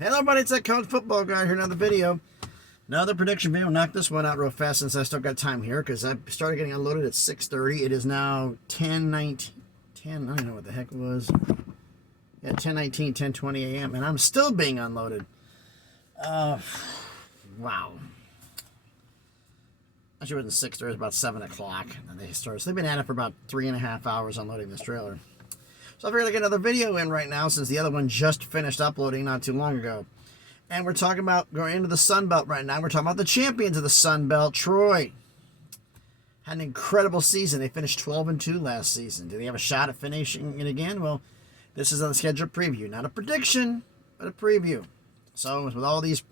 Hello everybody, it's that Coach Football Guy here, another video. Another prediction video. Knock this one out real fast since I still got time here because I started getting unloaded at 6:30. It is now 10:19, I don't know what the heck it was. Yeah, 10:19, 10:20 a.m. and I'm still being unloaded. Wow. Actually, it wasn't 6:30, it was about 7 o'clock. And they started. So they've been at it for about 3.5 hours unloading this trailer. So I figured I'd get another video in right now since the other one just finished uploading not too long ago. And we're talking about going into the Sun Belt right now. We're talking about the champions of the Sun Belt, Troy. Had an incredible season. They finished 12-2 last season. Do they have a shot at finishing it again? Well, this is a scheduled preview. Not a prediction, but a preview. So with all these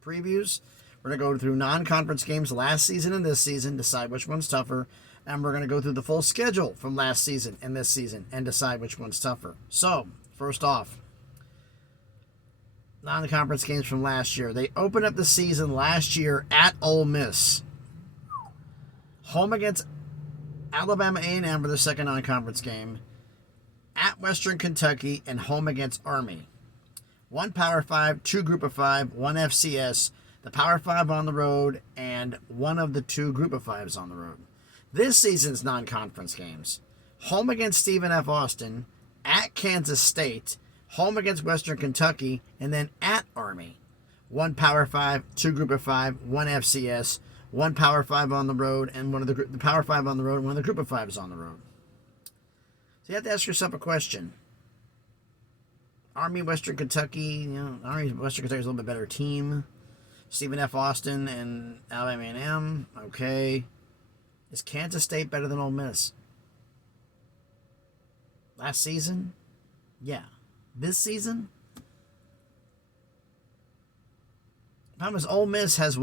previews, we're going to go through non-conference games last season and this season, decide which one's tougher. And we're going to go through the full schedule from last season and this season and decide which one's tougher. So, first off, non-conference games from last year. They opened up the season last year at Ole Miss. Home against Alabama A&M for the second non-conference game. At Western Kentucky and home against Army. One Power 5, two Group of 5, one FCS, the Power 5 on the road, and one of the two Group of 5s on the road. This season's non-conference games. Home against Stephen F. Austin, at Kansas State, home against Western Kentucky, and then at Army. One Power 5, two Group of 5, one FCS, one Power 5 on the road, and one of the Power 5 on the road, and one of the Group of 5s on the road. So you have to ask yourself a question. Army, Western Kentucky, Army, Western Kentucky is a little bit better team. Stephen F. Austin and Alabama A&M, okay. Is Kansas State better than Ole Miss? Last season? Yeah. This season? The problem is Ole Miss has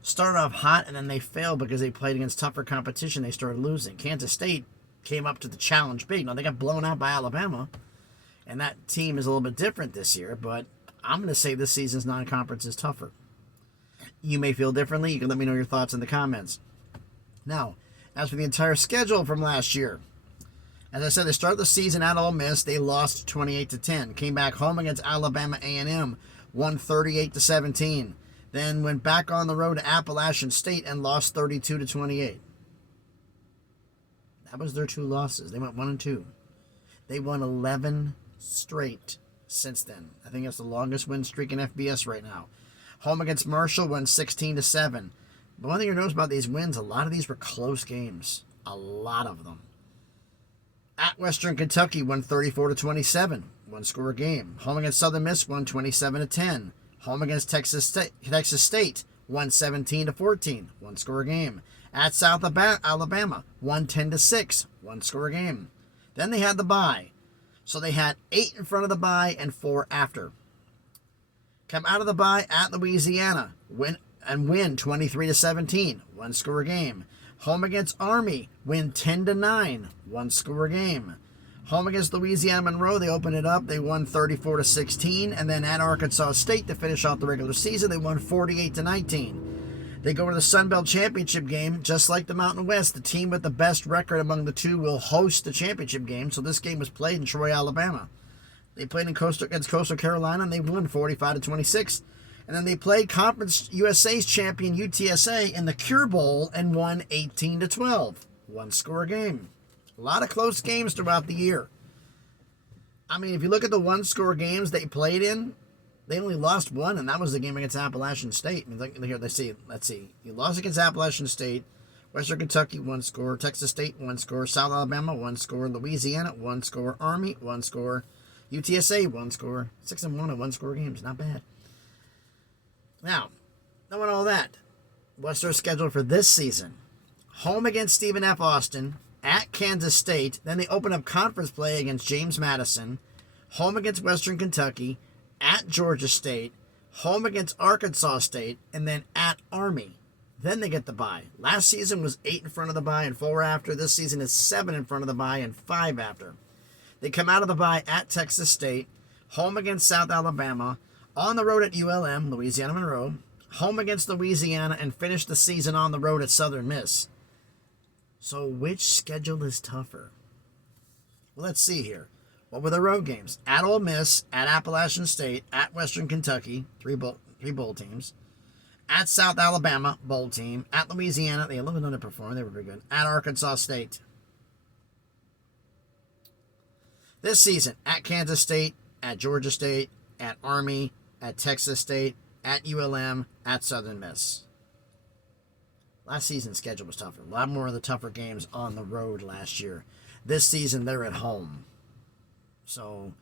started off hot and then they failed because they played against tougher competition. They started losing. Kansas State came up to the challenge big. Now, they got blown out by Alabama, and that team is a little bit different this year, but I'm going to say this season's non-conference is tougher. You may feel differently. You can let me know your thoughts in the comments. Now, as for the entire schedule from last year, as I said, they started the season at Ole Miss. They lost 28-10. Came back home against Alabama A&M, won 38-17. Then went back on the road to Appalachian State and lost 32-28. That was their two losses. They went 1-2. They won 11 straight since then. I think that's the longest win streak in FBS right now. Home against Marshall, won 16-7. But one thing you notice about these wins, a lot of these were close games. A lot of them. At Western Kentucky, won 34-27. One-score game. Home against Southern Miss, won 27-10. Home against Texas State, won 17-14. One-score game. At South Alabama, won 10-6. One-score game. Then they had the bye. So they had 8 in front of the bye and 4 after. Come out of the bye at Louisiana, win 23-17, one-score game. Home against Army, win 10-9, one-score game. Home against Louisiana Monroe, they opened it up. They won 34-16, and then at Arkansas State to finish off the regular season, they won 48-19. They go to the Sun Belt Championship game, just like the Mountain West. The team with the best record among the two will host the championship game. So this game was played in Troy, Alabama. They played against Coastal Carolina, and they won 45-26. And then they played Conference USA's champion UTSA in the Cure Bowl and won 18-12. One-score game. A lot of close games throughout the year. I mean, if you look at the one-score games they played in, they only lost one, and that was the game against Appalachian State. I mean, here, let's see. You lost against Appalachian State, Western Kentucky, one score, Texas State, one score, South Alabama, one score, Louisiana, one score, Army, one score, UTSA, one score. 6-1 on one-score games. Not bad. Now, knowing all that, what's their schedule for this season? Home against Stephen F. Austin, at Kansas State, then they open up conference play against James Madison, home against Western Kentucky, at Georgia State, home against Arkansas State, and then at Army. Then they get the bye. Last season was 8 in front of the bye and 4 after. This season is 7 in front of the bye and 5 after. They come out of the bye at Texas State, home against South Alabama, on the road at ULM, Louisiana Monroe, home against Louisiana, and finish the season on the road at Southern Miss. So which schedule is tougher? Well, let's see here. What were the road games? At Ole Miss, at Appalachian State, at Western Kentucky, three bowl teams. At South Alabama, bowl team. At Louisiana, they a little bit underperformed. They were pretty good. At Arkansas State. This season, at Kansas State, at Georgia State, at Army, at Texas State, at ULM, at Southern Miss. Last season's schedule was tougher. A lot more of the tougher games on the road last year. This season, they're at home. So,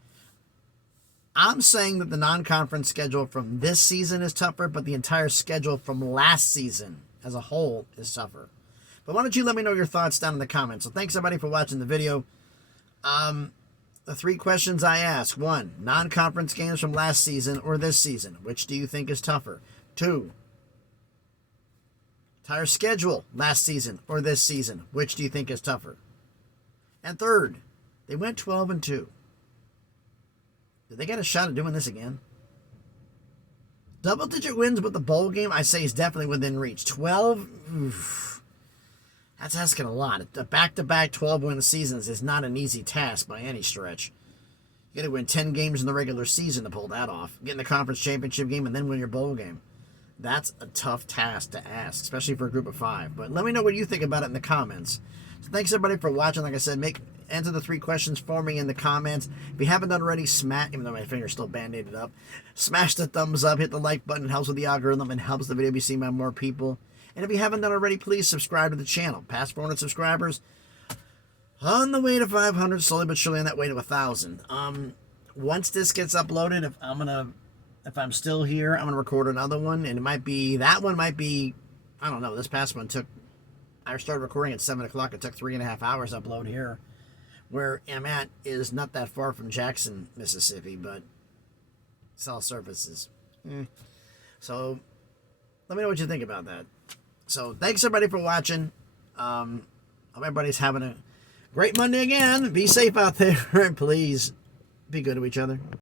I'm saying that the non-conference schedule from this season is tougher, but the entire schedule from last season as a whole is tougher. But why don't you let me know your thoughts down in the comments. So thanks everybody for watching the video. The 3 questions I ask. 1, non-conference games from last season or this season. Which do you think is tougher? 2, entire schedule last season or this season. Which do you think is tougher? And 3rd, they went 12-2. Did they get a shot at doing this again? Double-digit wins with the bowl game, I say, is definitely within reach. 12? Oof. That's asking a lot. A back-to-back 12-win seasons is not an easy task by any stretch. You got to win 10 games in the regular season to pull that off. Get in the conference championship game and then win your bowl game. That's a tough task to ask, especially for a group of 5. But let me know what you think about it in the comments. So thanks, everybody, for watching. Like I said, answer the 3 questions for me in the comments. If you haven't done already, even though my finger's still band-aided up, smash the thumbs up, hit the like button. It helps with the algorithm and helps the video be seen by more people. And if you haven't done already, please subscribe to the channel. Past 400 subscribers. On the way to 500, slowly but surely on that way to 1,000. Once this gets uploaded, if I'm still here, I'm gonna record another one, and that one might be, I don't know. This past one I started recording at 7 o'clock. It took 3.5 hours to upload here. Where I'm at is not that far from Jackson, Mississippi, but cell services. So let me know what you think about that. So thanks everybody for watching. Hope everybody's having a great Monday again. Be safe out there, and please be good to each other.